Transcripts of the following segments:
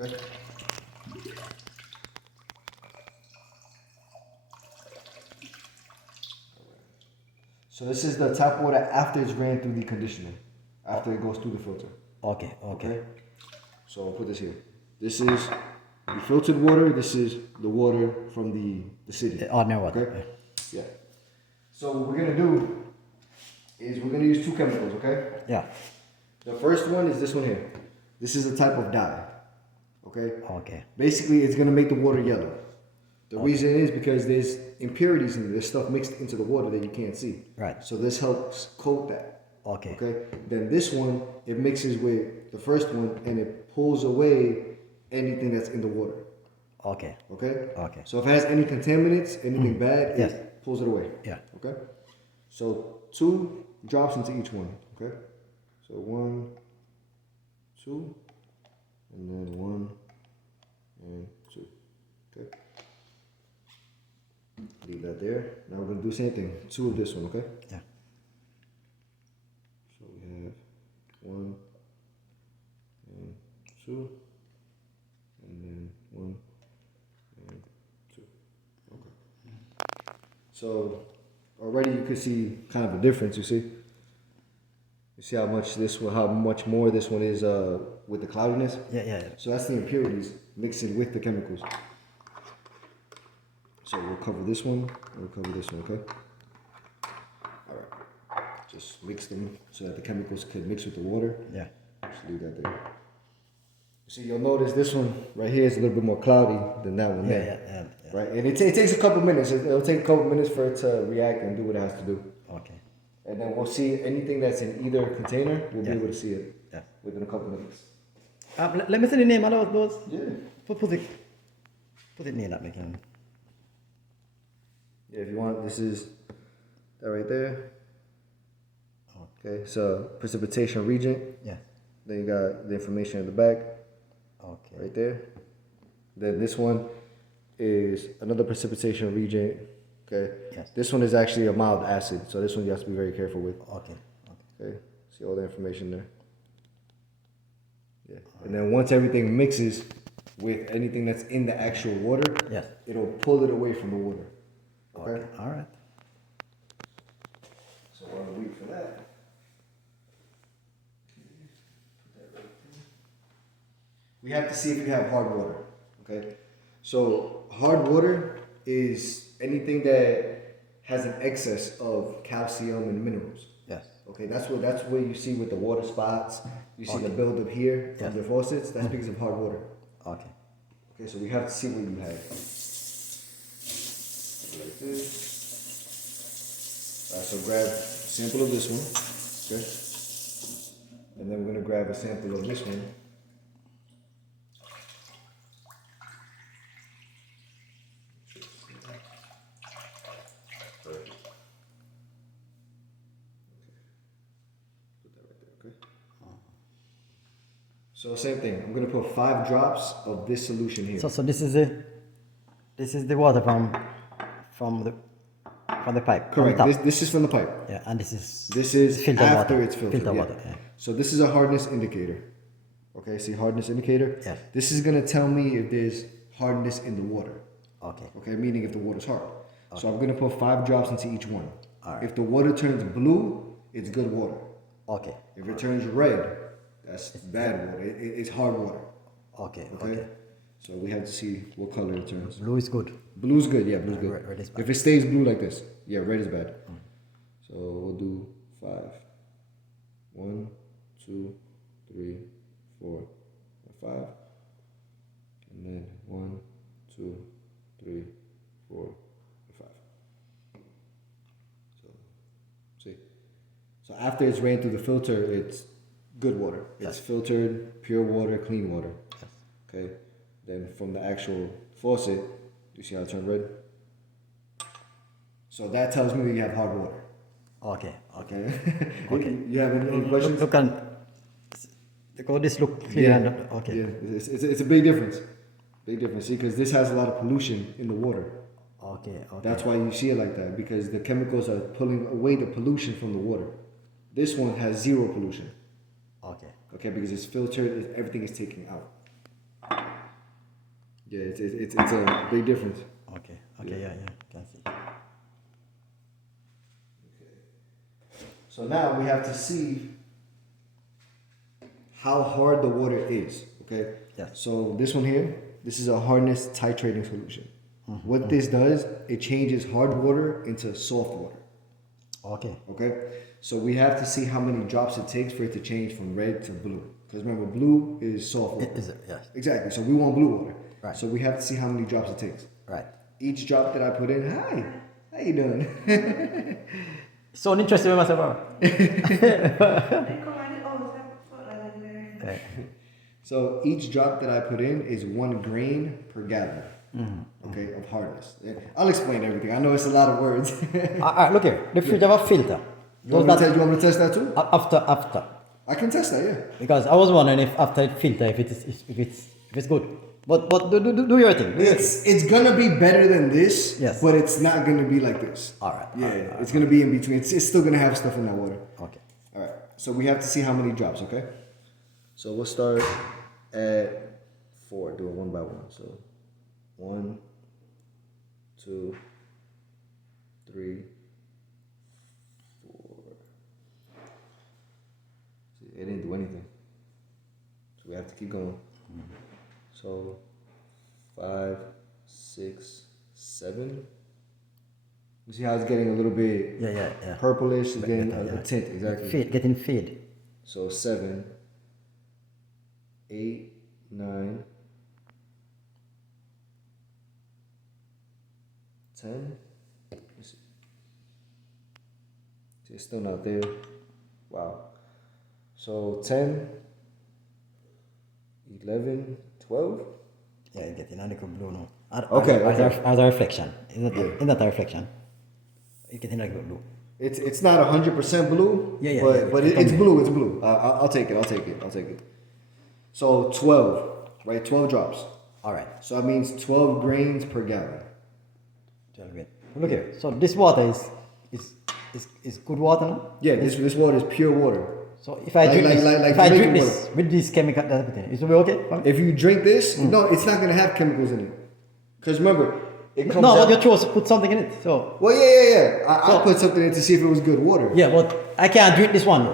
Okay. So this is the tap water after it's ran through the conditioner, after it goes through the filter. Okay, okay. So I'll put this here. This is the filtered water. This is the water from the city. The ordinary water. Okay? Yeah. So what we're gonna do is we're gonna use two chemicals, okay? Yeah. The first one is this one here. This is a type of dye. Okay? Okay. Basically it's gonna make the water yellow. The reason is because there's impurities in it. There's stuff mixed into the water that you can't see. Right. So this helps coat that. Okay. Okay. Then this one, it mixes with the first one and it pulls away anything that's in the water. Okay. Okay. Okay. So if it has any contaminants, anything bad, Yes. it pulls it away. Yeah. Okay. So 2 drops into each one. Okay. So 1, 2, and then 1 and 2. Okay. Leave that there. Now we're gonna do the same thing. 2 of this one. Okay. Yeah. So we have 1 and 2, and then 1 and 2. Okay. So already you can see kind of a difference. You see. You see how much more this one is with the cloudiness. Yeah. So that's the impurities mixing with the chemicals. So we'll cover this one. We'll cover this one. Okay. All right. Just mix them so that the chemicals can mix with the water. Yeah. Just leave that there. You see, you'll notice this one right here is a little bit more cloudy than that one there. Yeah. Right, and it takes a couple minutes. It'll take a couple minutes for it to react and do what it has to do. Okay. And then we'll see anything that's in either container. We'll be able to see it within a couple minutes. Let me see the name of those. Yeah. Put it near that making. Yeah, if you want, this is that right there. Okay, so precipitation region. Yeah. Then you got the information in the back. Okay. Right there. Then this one is another precipitation region. Okay. Yes. This one is actually a mild acid, so this one you have to be very careful with. Okay. Okay. See all the information there. Yeah. And then once everything mixes with anything that's in the actual water, Yes. it'll pull it away from the water. Okay. All right. So while we wait for that. We have to see if we have hard water. Okay. So hard water is anything that has an excess of calcium and minerals. Yes. Okay, that's what you see with the water spots. You see the buildup here of the faucets. That's because of hard water. Okay. Okay, so we have to see what you have. Like this. So grab a sample of this one. Okay. And then we're gonna grab a sample of this one. So same thing. I'm gonna put 5 drops of this solution here. So this is the water from the pipe. Correct. From the top. This is from the pipe. Yeah, and this is After water. it's filtered. Filter yeah. water. Yeah. So this is a hardness indicator. Okay, see hardness indicator? Yes. This is gonna tell me if there's hardness in the water. Okay. Okay, meaning if the water's hard. So I'm gonna put 5 drops into each one. All right. If the water turns blue, it's good water. Okay. If it turns red, that's bad water. It's hard water. Okay. Okay. So we have to see what color it turns. Blue is good. Blue's good, yeah, blue's good. Red is bad. If it stays blue like this, yeah, red is bad. So we'll do 5. 1, 2, 3, 4, 5. And then 1, 2, 3, 4, 5. So, see. So after it's ran through the filter, it's good water. It's filtered, pure water, clean water. Yes. Okay. Then from the actual faucet, you see how it turned red? So that tells me that you have hard water. Okay. Okay. You have any questions? Look on. This look clear. Yeah. And, okay. Yeah. It's a big difference. Big difference. See, because this has a lot of pollution in the water. Okay. That's why you see it like that, because the chemicals are pulling away the pollution from the water. This one has 0 pollution. Okay. Okay, because it's filtered, everything is taken out. Yeah, it's a big difference. Okay. Okay. Yeah. Yeah. Can see. So now we have to see how hard the water is. Okay. Yes. So this one here, this is a hardness titrating solution. What this does, it changes hard water into soft water. Okay. Okay. So we have to see how many drops it takes for it to change from red to blue. Because remember, blue is soft water. Is it? Yes. Exactly. So we want blue water. Right. So we have to see how many drops it takes. Right. Each drop that I put in, hi, how you doing? So interesting with myself. Okay. So each drop that I put in is 1 grain per gallon. Okay, of hardness. I'll explain everything. I know it's a lot of words. Look here. The fridge have a filter. You want me to test that too? After. I can test that, yeah. Because I was wondering if after it filter if it's good. But do your thing. It's gonna be better than this, Yes. but it's not gonna be like this. Alright. Yeah, it's gonna be in between. It's still gonna have stuff in that water. Okay. All right. So we have to see how many drops, okay? So we'll start at 4. Do it one by one. So 1, 2, 3, 4. See, it didn't do anything. So we have to keep going. So 5, 6, 7. You see how it's getting a little bit Yeah. purplish? It's getting yeah. a tint, exactly. Getting fade. So 7, 8, 9, 10. Let's see. See, it's still not there. Wow. So 10, 11, 12. Yeah, it's getting a little blue now. Okay. As a reflection. Isn't that a reflection? It's getting a little blue. It's not 100% blue. Yeah, but it's blue. It's blue. I'll take it. So 12, right? 12 drops. All right. So that means 12 grains per gallon. Look here. So this water is good water now. Yeah, this water is pure water. So if I drink like drink drinking this with this chemical that everything, it will be okay for me? If you drink this, no, it's not gonna have chemicals in it. Because remember, it comes No, out. you chose to put something in it. So Well, yeah. I put something in to see if it was good water. yeah, but I can't drink this one.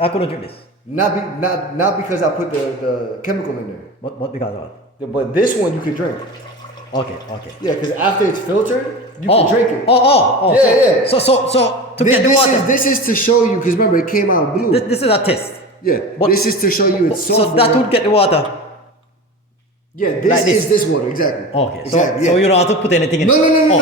I couldn't drink this. Not because I put the chemical in there. But because of what? But this one you could drink. Okay. Yeah, because after it's filtered, you can drink it. Oh. Yeah. So to get the water. This is to show you, because remember, it came out blue. This is a test. Yeah, But- this is to show you it's soft So that water. would get the water. Yeah, this like this. is this water, exactly. Okay. Exactly, So yeah. you don't have to put anything in No, it. no.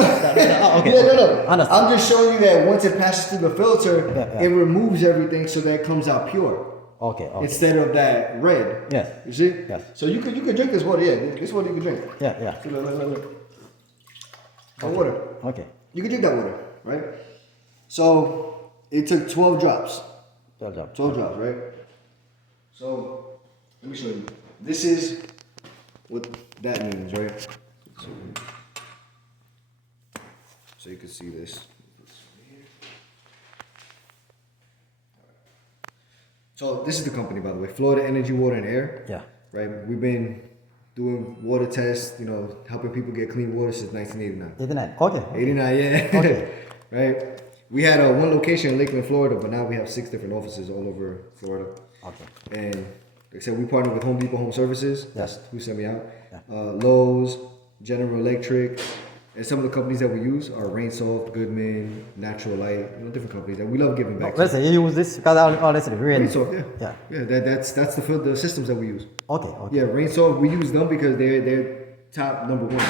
Okay. Yeah, no. Understand. I'm just showing you that once it passes through the filter, Yeah. it removes everything so that it comes out pure. Okay. Instead of that red. Yes. You see? Yes. So you could drink this water, yeah. This water you can drink. Yeah. See, look. That water. Okay. You can drink that water, right? So it took 12 drops. 12 drops. 12 drops, right? So let me show you. This is what that means, right? So you can see this. So this is the company, by the way, Florida Energy, Water and Air. Yeah. Right. We've been doing water tests, helping people get clean water since 1989. 89. Okay. 89, yeah. Okay. Right. We had one location in Lakeland, Florida, but now we have 6 different offices all over Florida. Okay. And like I said, we partner with Home Depot Home Services. Yes. That's who sent me out. Yeah. Lowe's, General Electric, and some of the companies that we use are Rainsoft, Goodman, Natural Light, different companies that we love giving back. Let's say you use this because all this is really. Rainsoft, Yeah. That's the systems that we use. Okay. Yeah, Rainsoft, we use them because they're top number 1.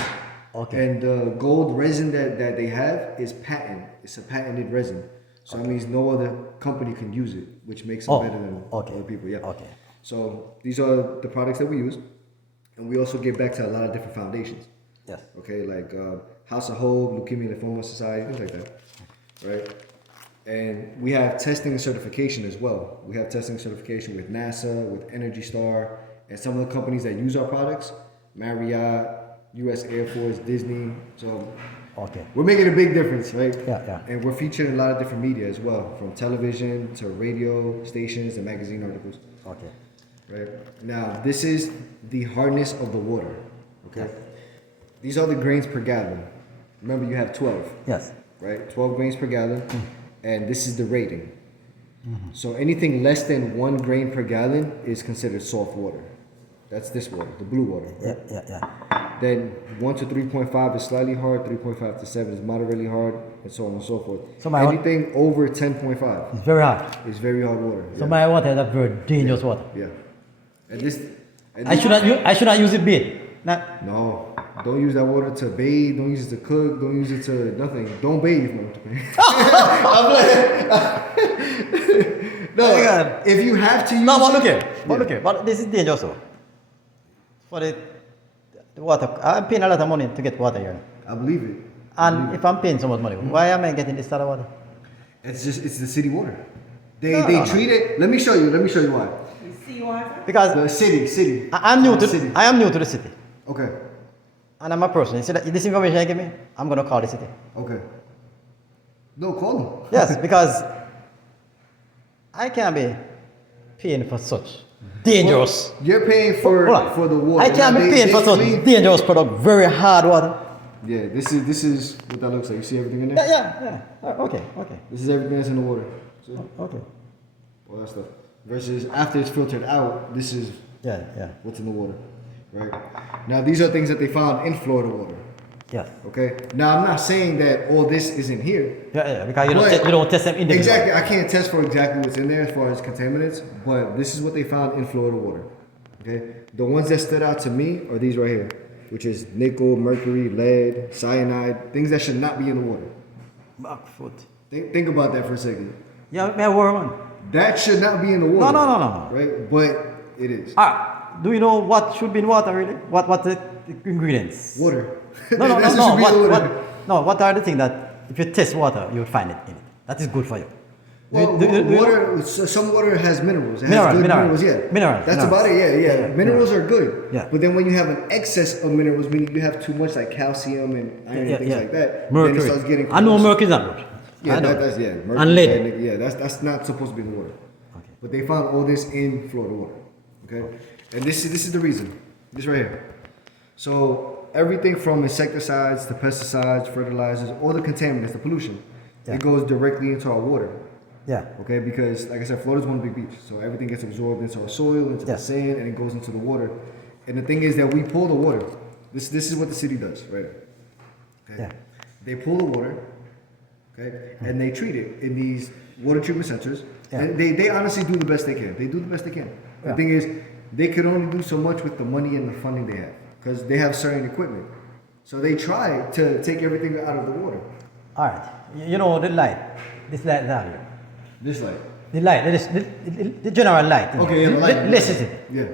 Okay. And the gold resin that they have is patent. It's a patented resin. So that means no other company can use it, which makes them better than other people. Yeah. Okay. So these are the products that we use. And we also give back to a lot of different foundations. Yes. Okay, like House of Hope, Leukemia and Lymphoma Society, things like that. Right? And we have testing and certification as well. We have testing and certification with NASA, with Energy Star, and some of the companies that use our products, Marriott, U.S. Air Force, Disney. So Okay. we're making a big difference, right? Yeah. And we're featured in a lot of different media as well, from television to radio stations and magazine articles. Okay. Right? Now, this is the hardness of the water. Okay? these are the grains per gallon. Remember, you have 12, Yes. right? 12 grains per gallon, and this is the rating. So anything less than 1 grain per gallon is considered soft water. That's this water, the blue water. Yeah, Right? yeah, yeah. Then 1 to 3.5 is slightly hard, 3.5 to 7 is moderately hard, and so on and so forth. So my Anything over 10.5 It's very hard. is very hard water. So my water is a very dangerous water. Yeah. And this. And I this- should not use it bait. Not, No, don't use that water to bathe. Don't use it to cook. Don't use it to nothing. Don't bathe, man. No, Oh my God. if you have to use no, but it, look here. But yeah. look here. But this is dangerous also. For the water. I'm paying a lot of money to get water here. I believe it. And if I'm paying so much money, why am I getting this type of water? It's the city water. They No. treat it. Let me show you. why. Seawater? Because The city. I'm new to city. I am new to the city. Okay. And I'm a person. You see that this information you give me, I'm gonna call the city. Okay. No, call them. Yes, because I can't be paying for such dangerous. You're paying Hold on. for the water. I can't Now, be paying for such clean- dangerous product, very hard water. Yeah, this is what that looks like. You see everything in Yeah, there? yeah. Okay. This is everything that's in the water. See? Okay. All that stuff. Versus after it's filtered out, this is Yeah. what's in the water, right? Now these are things that they found in Florida water. Yes. Okay. Now I'm not saying that all this is in here. Yeah. Because But- you don't test them individually. Exactly. I can't test for exactly what's in there as far as contaminants, but this is what they found in Florida water. Okay. The ones that stood out to me are these right here, which is nickel, mercury, lead, cyanide, things that should not be in the water. Back foot. Think about that for a second. Yeah, may I worry on? That should not be in the water. No. Right? But it is. Do you know what should be in water really? What the ingredients? Water. No. That's what should be in the water. What are the things that if you test water, you'll find it in it? That is good for you. Well, Do you know? water. Some water has minerals. It has Minerals, good minerals. minerals. Yeah. Minerals, That's minerals. about it. Yeah. Yeah, Minerals are good. Yeah. But then when you have an excess of minerals, meaning you have too much like calcium and iron and things like that, then it starts getting. I know mercury is not good. Yeah, I know. that's mercury, And lead. Yeah, that's not supposed to be in the water. Okay. But they found all this in Florida water. Okay, and this is the reason. This right here. So everything from insecticides to pesticides, fertilizers, all the contaminants, the pollution, Yeah. it goes directly into our water. Yeah. Okay, because like I said, Florida's one big beach, so everything gets absorbed into our soil, into Yeah. the sand, and it goes into the water. And the thing is that we pull the water. This is what the city does, right? Okay. Yeah. They pull the water, okay, and they treat it in these water treatment centers. Yeah. And they honestly do the best they can. They do the best they can. Yeah. The thing is, they could only do so much with the money and the funding they have because they have certain equipment. So they try to take everything out of the water. All right. You know the light. This light down here. This like, The light. The general light. okay, yeah, the like, electricity. yeah,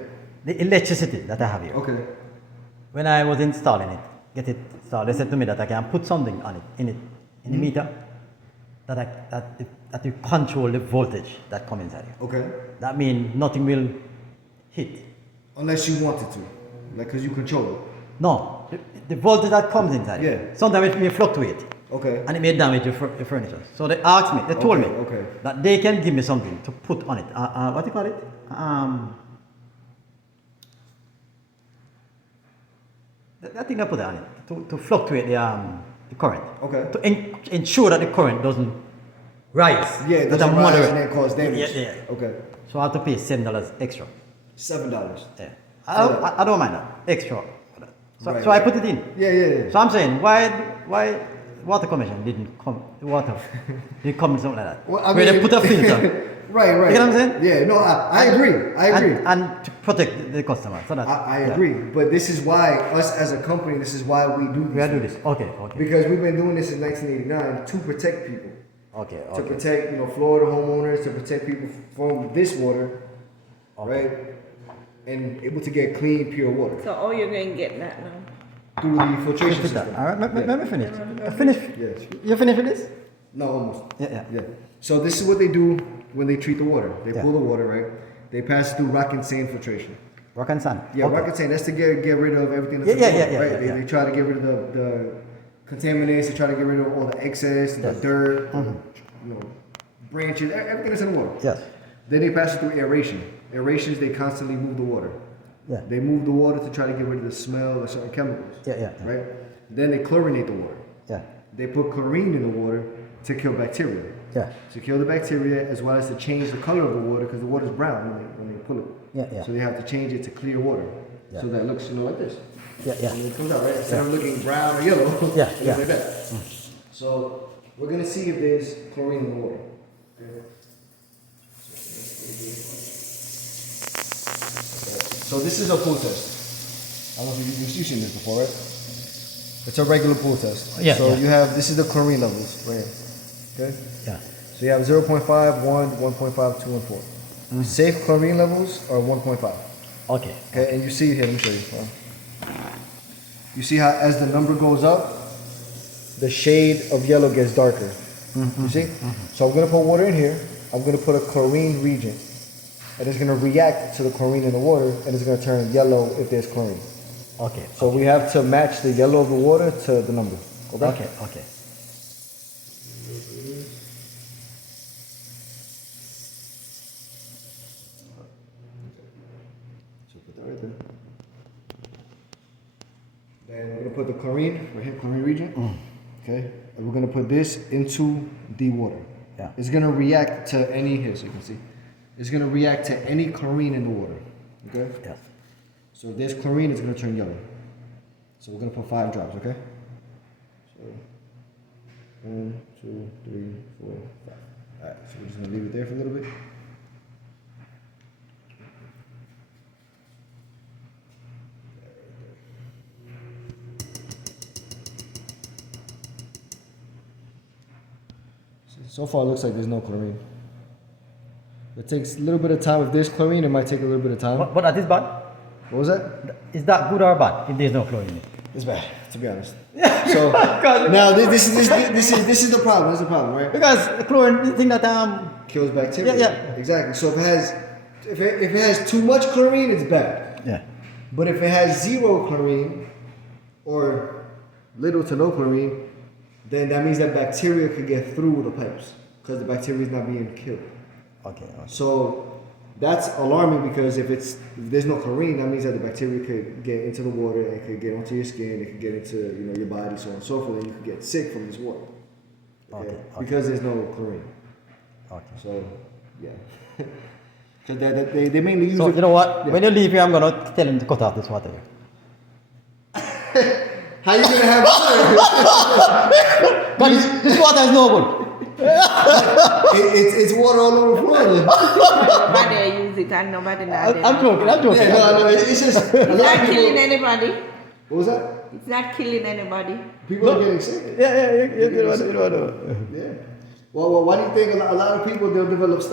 The electricity that I have here. okay, When I was installing it, get it installed, they said to me that I can put something on it, in the meter, that you control the voltage that comes inside here. okay. That means nothing will hit. Unless you wanted to, like, cause you control it. No, the voltage that comes inside Yeah. here, sometimes it may fluctuate. Okay. And it may damage your furniture. So they asked me, they told me Okay. that they can give me something to put on it. What do you call it? That thing I put on it to fluctuate the current. Okay. To ensure that the current doesn't rise. Yeah, it that doesn't are rise moderate. and then cause damage. Yeah. Okay. So I have to pay $7 extra. $7. Yeah. I don't mind that extra. So, Right, so I right. put it in. Yeah. So I'm saying, why water commission didn't come, water didn't come in something like that? Well, I Where they mean- put a filter. Right. You get what I'm saying? Yeah, no, I agree. I agree. And to protect the customer. So that, I yeah. agree. But this is why us as a company, this is why we do We have to do these this. Okay. because we've been doing this since 1989 to protect people, Okay. to protect Florida homeowners, to protect people from this water, Okay. right? And able to get clean, pure water So all you're going to get that now. through the filtration Put system. that. All right. Yeah. Let me finish. Finish. Yes. You finished with this? No, almost. Yeah. So this is what they do when they treat the water. They Yeah. pull the water, right? They pass it through rock and sand filtration. Rock and sand. Yeah, Okay. rock and sand. That's to get rid of everything that's Yeah, in the water, yeah, right? yeah. They try to get rid of the contaminants. They try to get rid of all the excess, the Yes. dirt, branches, everything that's in the water. Yes. Then they pass it through aeration. Aerations, they constantly move the water. Yeah. They move the water to try to get rid of the smell of certain chemicals. Yeah. Right? Then they chlorinate the water. Yeah. They put chlorine in the water to kill bacteria. Yeah. To kill the bacteria as well as to change the color of the water because the water is brown when they pull it. Yeah. So they have to change it to clear water. Yeah. So that it looks, like this. Yeah. And it comes out, right? Instead of looking brown or yellow. Yeah, it looks yeah. like that. So we're gonna see if there's chlorine in the water. Okay. So this is a pool test. I don't know if you've seen this before, right? It's a regular pool test. Yeah, So yeah. you have, this is the chlorine levels right here. Okay? Yeah. So you have 0.5, 1, 1.5, 2, and 4. Safe chlorine levels are 1.5. Okay. Okay, and you see it here, let me show you. You see how as the number goes up, the shade of yellow gets darker. You see? So I'm gonna put water in here, I'm gonna put a chlorine reagent. And it's gonna react to the chlorine in the water and it's gonna turn yellow if there's chlorine. Okay. So we have to match the yellow of the water to the number. Okay. Okay. So put that right there. Then we're gonna put the chlorine, right here, chlorine reagent. Okay. And we're gonna put this into the water. Yeah. It's gonna react to any here, so you can see. It's gonna react to any chlorine in the water. Okay? Yes. So if there's chlorine, it's gonna turn yellow. So we're gonna put 5 drops, okay? So 1, 2, 3, 4, 5. Alright, so we're just gonna leave it there for a little bit. So far, it looks like there's no chlorine. It takes a little bit of time. If there's chlorine, it might take a little bit of time. But that is bad. What was that? Is that good or bad if there's no chlorine in it? It's bad, to be honest. So now this is the problem. This is the problem, right? Because chlorine, the thing that Kills bacteria. Yeah. Exactly. So if it has too much chlorine, it's bad. yeah. But if it has 0 chlorine or little to no chlorine, then that means that bacteria could get through the pipes because the bacteria is not being killed. Okay. So that's alarming because if there's no chlorine, that means that the bacteria could get into the water, it could get onto your skin, it could get into your body, so on and so forth, and you could get sick from this water. Okay. Because there's no chlorine. Okay. So yeah, because they mainly use So it. you know what? Yeah. When you leave here, I'm gonna tell him to cut off this water. How you gonna have water? But this water is no good. It's water all over Florida. Nobody use it and nobody not I'm joking. I'm joking. Yeah, no, it's just a It's lot not of killing people. anybody. What was that? It's not killing anybody. People are getting sick. Yeah. You know what? Yeah. Well, why do you think a lot of people they'll develop